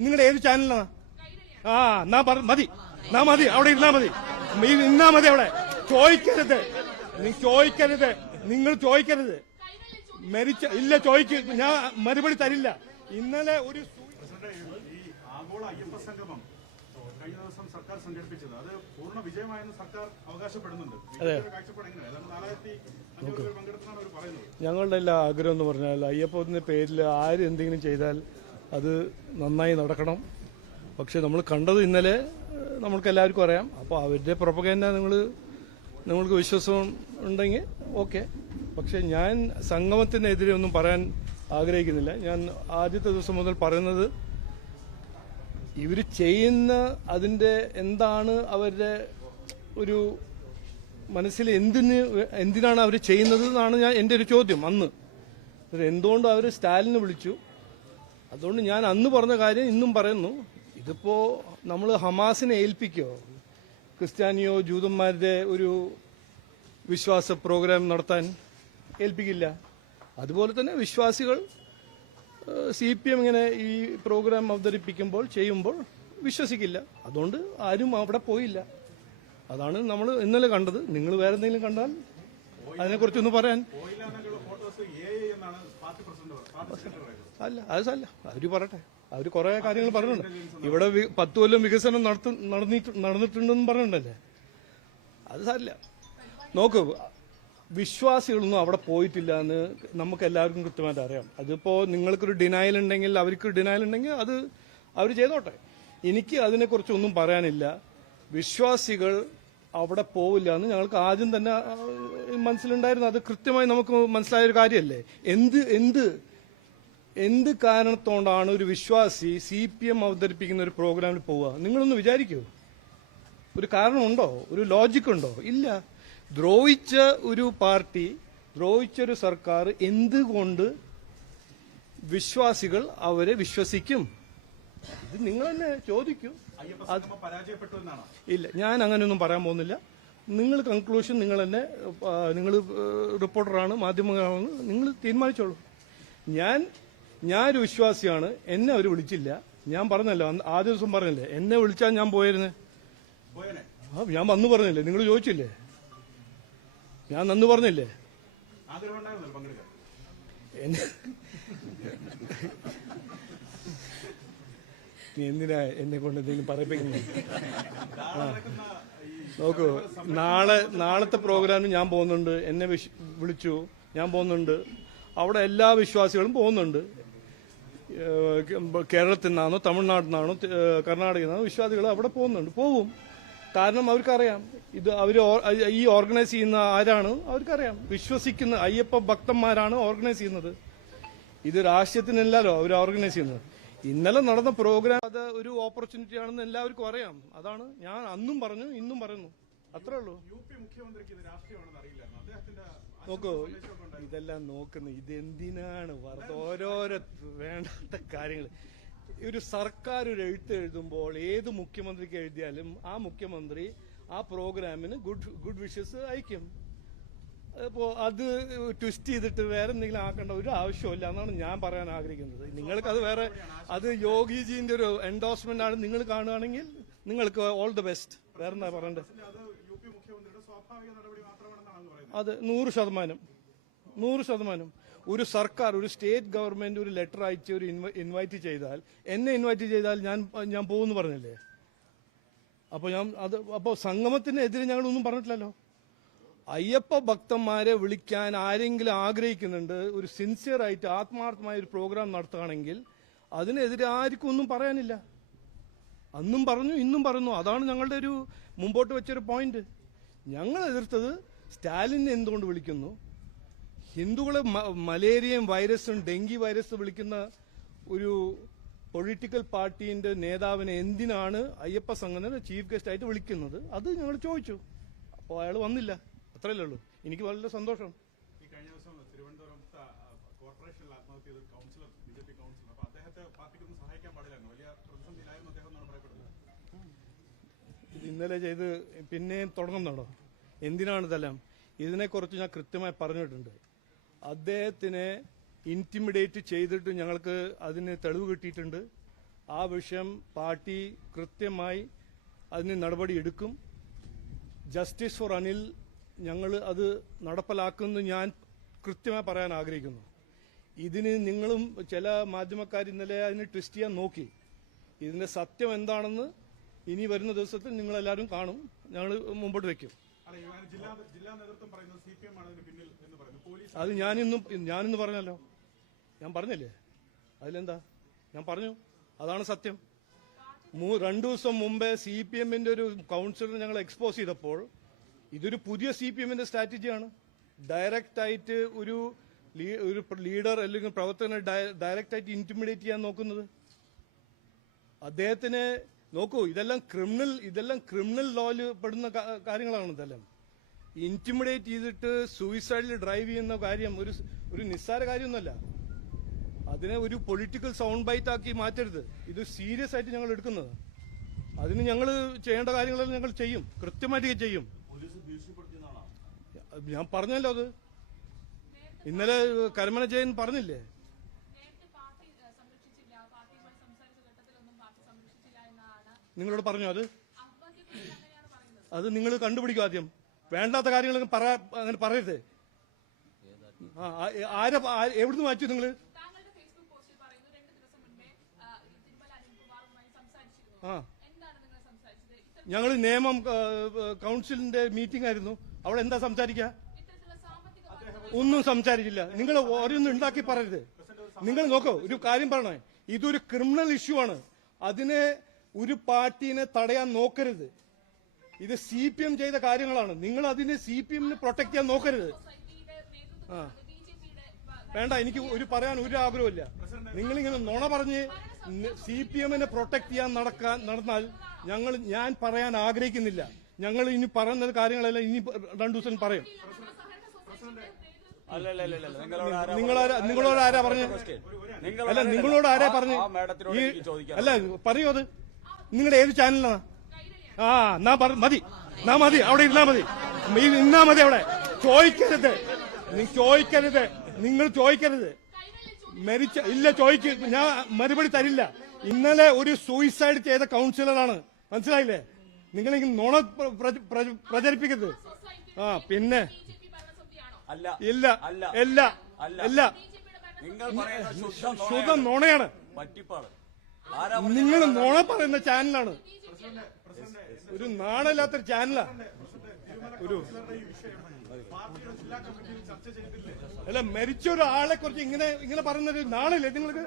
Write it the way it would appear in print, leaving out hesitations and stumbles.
നിങ്ങളുടെ ഏത് ചാനലാണ്? ആ മതി അവിടെ ഇരുന്നാ മതി, നിന്നാ മതി അവിടെ. ചോദിക്കരുത്, നിങ്ങൾ ചോദിക്കരുത്. ഇല്ല, ഞാൻ മറുപടി തരില്ല. ഇന്നലെ ഒരു ആഗോള അയ്യപ്പ സംഗമം കഴിഞ്ഞ ദിവസം സർക്കാർ സംഘടിപ്പിച്ചത് അത് പൂർണ്ണ വിജയമായെന്ന് സർക്കാർ അവകാശപ്പെടുന്നുണ്ട്. ഞങ്ങളുടെ എല്ലാ ആഗ്രഹം എന്ന് പറഞ്ഞാൽ അയ്യപ്പത്തിന്റെ പേരിൽ ആര് എന്തെങ്കിലും ചെയ്താൽ അത് നന്നായി നടക്കണം. പക്ഷെ നമ്മൾ കണ്ടത് ഇന്നലെ നമ്മൾക്ക് എല്ലാവർക്കും അറിയാം. അപ്പോൾ അവരുടെ പ്രൊപ്പഗൻഡ നിങ്ങൾക്ക് വിശ്വാസം ഉണ്ടെങ്കിൽ ഓക്കെ. പക്ഷെ ഞാൻ സംഗമത്തിനെതിരെ ഒന്നും പറയാൻ ആഗ്രഹിക്കുന്നില്ല. ഞാൻ ആദ്യത്തെ ദിവസം മുതൽ പറയുന്നത് ഇവർ ചെയ്യുന്ന അതിന്റെ എന്താണ് അവരുടെ ഒരു മനസ്സിൽ എന്തിനാണ് അവർ ചെയ്യുന്നത് എന്നാണ് എന്റെ ഒരു ചോദ്യം. അന്ന് എന്തുകൊണ്ട് അവർ സ്റ്റാലിനെ വിളിച്ചു, അതുകൊണ്ട് ഞാൻ അന്ന് പറഞ്ഞ കാര്യം ഇന്നും പറയുന്നു. ഇതിപ്പോ നമ്മൾ ഹമാസിനെ ഏൽപ്പിക്കോ, ക്രിസ്ത്യാനിയോ ജൂതന്മാരുടെ ഒരു വിശ്വാസ പ്രോഗ്രാം നടത്താൻ ഏൽപ്പിക്കില്ല. അതുപോലെ തന്നെ വിശ്വാസികൾ CPM ഇങ്ങനെ ഈ പ്രോഗ്രാം അവതരിപ്പിക്കുമ്പോൾ ചെയ്യുമ്പോൾ വിശ്വസിക്കില്ല. അതുകൊണ്ട് ആരും അവിടെ പോയില്ല. അതാണ് നമ്മൾ ഇന്നലെ കണ്ടത്. നിങ്ങൾ വേറെ എന്തെങ്കിലും കണ്ടാൽ അതിനെക്കുറിച്ചൊന്ന് പറയാൻ. അല്ല, അതല്ല, അവര് പറയട്ടെ. അവര് കുറെ കാര്യങ്ങൾ പറഞ്ഞിട്ടുണ്ട്. ഇവിടെ 10 കൊല്ലം വികസനം നടന്നിട്ടുണ്ടെന്ന് പറഞ്ഞിട്ടുണ്ടല്ലേ. അത് സാരില്ല. നോക്കൂ, വിശ്വാസികളൊന്നും അവിടെ പോയിട്ടില്ല എന്ന് നമുക്ക് എല്ലാവർക്കും കൃത്യമായിട്ട് അറിയാം. അതിപ്പോ നിങ്ങൾക്കൊരു ഡിനയൽ ഉണ്ടെങ്കിൽ അവർക്ക് ഡിനയൽ ഉണ്ടെങ്കിൽ അത് അവർ ചെയ്തോട്ടെ. എനിക്ക് അതിനെക്കുറിച്ചൊന്നും പറയാനില്ല. വിശ്വാസികൾ അവിടെ പോവില്ല എന്ന് ഞങ്ങൾക്ക് ആദ്യം തന്നെ മനസ്സിലുണ്ടായിരുന്നു. അത് കൃത്യമായി നമുക്ക് മനസ്സിലായൊരു കാര്യമല്ലേ. എന്ത് കാരണത്തോണ്ടാണ് ഒരു വിശ്വാസി CPM അവതരിപ്പിക്കുന്ന ഒരു പ്രോഗ്രാമിൽ പോവുക? നിങ്ങളൊന്ന് വിചാരിക്കൂ. ഒരു കാരണമുണ്ടോ? ഒരു ലോജിക് ഉണ്ടോ? ഇല്ല. ദ്രോഹിച്ച ഒരു പാർട്ടി, ദ്രോഹിച്ചൊരു സർക്കാർ എന്തുകൊണ്ട് വിശ്വാസികൾ അവരെ വിശ്വസിക്കും? ഇത് നിങ്ങൾ തന്നെ ചോദിക്കൂ. ഇല്ല, ഞാൻ അങ്ങനെയൊന്നും പറയാൻ പോകുന്നില്ല. നിങ്ങൾ കൺക്ലൂഷൻ നിങ്ങൾ റിപ്പോർട്ടറാണ്, മാധ്യമങ്ങളാണ്, നിങ്ങൾ തീരുമാനിച്ചോളൂ. ഞാനൊരു വിശ്വാസിയാണ്. എന്നെ അവർ വിളിച്ചില്ല. ഞാൻ പറഞ്ഞല്ലോ, ആദ്യ ദിവസം പറഞ്ഞില്ലേ, എന്നെ വിളിച്ചാൽ ഞാൻ പോയിരുന്നേ. ഞാൻ വന്നു പറഞ്ഞില്ലേ, നിങ്ങൾ ചോദിച്ചില്ലേ, ഞാൻ നന്ന് പറഞ്ഞില്ലേ. നീ എന്തിനാ എന്നെ കൊണ്ട് എന്തെങ്കിലും പറയിപ്പിക്കുന്നത്? നോക്കൂ, നാളത്തെ പ്രോഗ്രാമിന് ഞാൻ പോകുന്നുണ്ട്. എന്നെ വിളിച്ചു, ഞാൻ പോകുന്നുണ്ട്. അവിടെ എല്ലാ വിശ്വാസികളും പോകുന്നുണ്ട്. കേരളത്തിൽ നിന്നാണോ തമിഴ്നാട്ടിൽ നിന്നാണോ കർണാടകയിൽ നിന്നാണോ വിശ്വാസികൾ അവിടെ പോകും. കാരണം അവർക്കറിയാം ഇത് ഈ ഓർഗനൈസ് ചെയ്യുന്ന ആരാണ് അവർക്കറിയാം. വിശ്വസിക്കുന്ന അയ്യപ്പ ഭക്തന്മാരാണ് ഓർഗനൈസ് ചെയ്യുന്നത്. ഇത് രാഷ്ട്രീയത്തിനല്ലല്ലോ അവർ ഓർഗനൈസ് ചെയ്യുന്നത്. ഇന്നലെ നടന്ന പ്രോഗ്രാം അത് ഒരു ഓപ്പർച്യൂണിറ്റി ആണെന്ന് എല്ലാവർക്കും അറിയാം. അതാണ് ഞാൻ അന്നും പറഞ്ഞു, ഇന്നും പറയുന്നു. അത്രേ ഉള്ളൂ. നോക്കൂ, ഇതെല്ലാം നോക്കുന്നു. ഇതെന്തിനാണ് ഓരോരോ വേണ്ടാത്ത കാര്യങ്ങൾ. ഒരു സർക്കാർ ഒരു എഴുതുമ്പോൾ ഏത് മുഖ്യമന്ത്രിക്ക് എഴുതിയാലും ആ മുഖ്യമന്ത്രി ആ പ്രോഗ്രാമിന് ഗുഡ് വിഷസ് അയക്കും. അപ്പോ അത് ട്വിസ്റ്റ് ചെയ്തിട്ട് വേറെ എന്തെങ്കിലും ആക്കേണ്ട ഒരു ആവശ്യമില്ല എന്നാണ് ഞാൻ പറയാൻ ആഗ്രഹിക്കുന്നത്. നിങ്ങൾക്ക് അത് വേറെ, അത് യോഗിജിന്റെ ഒരു എൻഡോഴ്സ്മെന്റ് ആണ് നിങ്ങൾ കാണുകയാണെങ്കിൽ നിങ്ങൾക്ക് ഓൾ ദി ബെസ്റ്റ്. വേറെ എന്താ പറയണ്ടത്? അത് 100%. ഒരു സർക്കാർ, ഒരു സ്റ്റേറ്റ് ഗവൺമെന്റ് ഒരു ലെറ്റർ അയച്ച് ഒരു ഇൻവൈറ്റ് ചെയ്താൽ, എന്നെ ഇൻവൈറ്റ് ചെയ്താൽ ഞാൻ പോകുമെന്ന് പറഞ്ഞില്ലേ. അപ്പോ സംഗമത്തിനെതിരെ ഞങ്ങളൊന്നും പറഞ്ഞിട്ടില്ലല്ലോ. അയ്യപ്പ ഭക്തന്മാരെ വിളിക്കാൻ ആരെങ്കിലും ആഗ്രഹിക്കുന്നുണ്ട്, ഒരു സിൻസിയർ ആയിട്ട് ആത്മാർത്ഥമായ ഒരു പ്രോഗ്രാം നടത്തുകയാണെങ്കിൽ അതിനെതിരെ ആർക്കും ഒന്നും പറയാനില്ല. അന്നും പറഞ്ഞു, ഇന്നും പറയുന്നു. അതാണ് ഞങ്ങളുടെ ഒരു മുമ്പോട്ട് വെച്ചൊരു പോയിന്റ്. ഞങ്ങൾ എതിർത്തത് സ്റ്റാലിനെ എന്തുകൊണ്ട് വിളിക്കുന്നു, ഹിന്ദുക്കളെ മലേറിയയും വൈറസും ഡെങ്കി വൈറസ് വിളിക്കുന്ന ഒരു പൊളിറ്റിക്കൽ പാർട്ടിന്റെ നേതാവിനെ എന്തിനാണ് അയ്യപ്പ സംഘടന ചീഫ് ഗസ്റ്റ് ആയിട്ട് വിളിക്കുന്നത്? അത് ഞങ്ങൾ ചോദിച്ചു. അപ്പോൾ അയാൾ വന്നില്ല. അത്രയല്ലേ ഉള്ളൂ. എനിക്ക് വളരെ സന്തോഷം. ഇന്നലെ ചെയ്ത് പിന്നെയും തുടങ്ങുന്നുണ്ടോ? എന്തിനാണ് ഇതെല്ലാം? ഇതിനെക്കുറിച്ച് ഞാൻ കൃത്യമായി പറഞ്ഞിട്ടുണ്ട്. അദ്ദേഹത്തിനെ ഇന്റിമിഡേറ്റ് ചെയ്തിട്ട് ഞങ്ങൾക്ക് അതിന് തെളിവ് കിട്ടിയിട്ടുണ്ട്. ആ വിഷയം പാർട്ടി കൃത്യമായി അതിന് നടപടിയെടുക്കും. ജസ്റ്റിസ് ഫോർ അനിൽ ഞങ്ങൾ അത് നടപ്പിലാക്കുമെന്ന് ഞാൻ കൃത്യമായി പറയാൻ ആഗ്രഹിക്കുന്നു. ഇതിന് നിങ്ങളും ചില മാധ്യമക്കാർ ഇന്നലെ അതിന് ട്വിസ്റ്റ് ചെയ്യാൻ നോക്കി. ഇതിന്റെ സത്യം എന്താണെന്ന് ഇനി വരുന്ന ദിവസത്തിൽ നിങ്ങളെല്ലാവരും കാണും. ഞങ്ങൾ മുമ്പോട്ട് വെക്കും. ജില്ലാ നേതൃത്വം പറയുന്നത് CPM ആണ് ഇതിന് പിന്നിൽ എന്ന് പറയുന്നു. പോലീസ് അത് ഞാനിന്ന് പറഞ്ഞല്ലോ. ഞാൻ പറഞ്ഞില്ലേ? അതിലെന്താ? ഞാൻ പറഞ്ഞു. അതാണ് സത്യം. 2 ദിവസം മുമ്പേ CPMന്റെ ഒരു കൗൺസിലർ ഞങ്ങൾ എക്സ്പോസ് ചെയ്തപ്പോൾ ഇതൊരു പുതിയ CPMന്റെ സ്ട്രാറ്റജിയാണ്. ഡയറക്റ്റ് ആയിട്ട് ഒരു ലീഡർ അല്ലെങ്കിൽ പ്രവർത്തകനെ ഡയറക്റ്റ് ആയിട്ട് ഇന്റിമിഡേറ്റ് ചെയ്യാൻ നോക്കുന്നത്. അദ്ദേഹത്തിന് നോക്കൂ, ഇതെല്ലാം ക്രിമിനൽ ലോയിൽ പെടുന്ന കാര്യങ്ങളാണ്. ഇതെല്ലാം ഇന്റിമിഡേറ്റ് ചെയ്തിട്ട് സൂയിസൈഡിൽ ഡ്രൈവ് ചെയ്യുന്ന കാര്യം ഒരു നിസ്സാര കാര്യമൊന്നുമല്ല. അതിനെ ഒരു പൊളിറ്റിക്കൽ സൗണ്ട് ബൈറ്റ് ആക്കി മാറ്റരുത്. ഇത് സീരിയസ് ആയിട്ട് ഞങ്ങൾ എടുക്കുന്നത്. അതിന് ഞങ്ങൾ ചെയ്യേണ്ട കാര്യങ്ങളെല്ലാം ഞങ്ങൾ ചെയ്യും, കൃത്യമായിട്ട് ചെയ്യും. ഞാൻ പറഞ്ഞല്ലോ. അത് ഇന്നലെ കരമന ജയൻ പറഞ്ഞില്ലേ? നിങ്ങളോട് പറഞ്ഞു. അത് നിങ്ങൾ കണ്ടുപിടിക്കും ആദ്യം. വേണ്ടാത്ത കാര്യങ്ങൾ അങ്ങനെ പറയരുത്. എവിടുന്ന് മാറ്റി നിങ്ങൾ? ഞങ്ങൾ നിയമം കൗൺസിലിന്റെ മീറ്റിംഗ് ആയിരുന്നു. അവിടെ എന്താ സംസാരിക്കുക? ഒന്നും സംസാരിച്ചില്ല. നിങ്ങൾ ഓരോന്നും ഉണ്ടാക്കി പറയരുത്. നിങ്ങൾ നോക്കൂ, ഒരു കാര്യം പറയണേ, ഇതൊരു ക്രിമിനൽ ഇഷ്യൂ ആണ്. അതിനെ ഒരു പാർട്ടീനെ തടയാൻ നോക്കരുത്. ഇത് CPM ചെയ്ത കാര്യങ്ങളാണ്. നിങ്ങൾ അതിനെ CPMനെ പ്രൊട്ടക്ട് ചെയ്യാൻ നോക്കരുത്. വേണ്ട, എനിക്ക് പറയാൻ ഒരു ആഗ്രഹമില്ല. നിങ്ങളിങ്ങനെ നുണ പറഞ്ഞ് CPMനെ പ്രൊട്ടക്ട് ചെയ്യാൻ നടന്നാൽ ഞാൻ പറയാൻ ആഗ്രഹിക്കുന്നില്ല. ഞങ്ങൾ ഇനി പറയുന്ന കാര്യങ്ങളെല്ലാം ഇനി 2 ദിവസം പറയും. നിങ്ങളോട് ആരാ പറഞ്ഞു? അല്ല, നിങ്ങളോട് ആരാ പറഞ്ഞു? അല്ല, പറയൂ. അത് നിങ്ങളുടെ ഏത് ചാനലാണ്? മതി. അവിടെ ഇരുന്നാ മതി. അവിടെ ചോദിക്കരുത്. നിങ്ങൾ ചോദിക്കരുത്. ഇല്ല, ഞാൻ മറുപടി തരില്ല. ഇന്നലെ ഒരു സൂയിസൈഡ് ചെയ്ത കൗൺസിലറാണ്. മനസ്സിലായില്ലേ? നിങ്ങളിങ്ങനെ നുണ പ്രചരിപ്പിക്കരുത്. പിന്നെ ഇല്ല. ശുദ്ധ നുണയാണ്. നിങ്ങൾ നുണ പറയുന്ന ചാനലാണ്. ഒരു നാണല്ലാത്തൊരു ചാനലാ. അല്ല, മരിച്ച ഒരാളെ കുറിച്ച് ഇങ്ങനെ പറയുന്നത് നാണില്ലേ നിങ്ങൾക്ക്?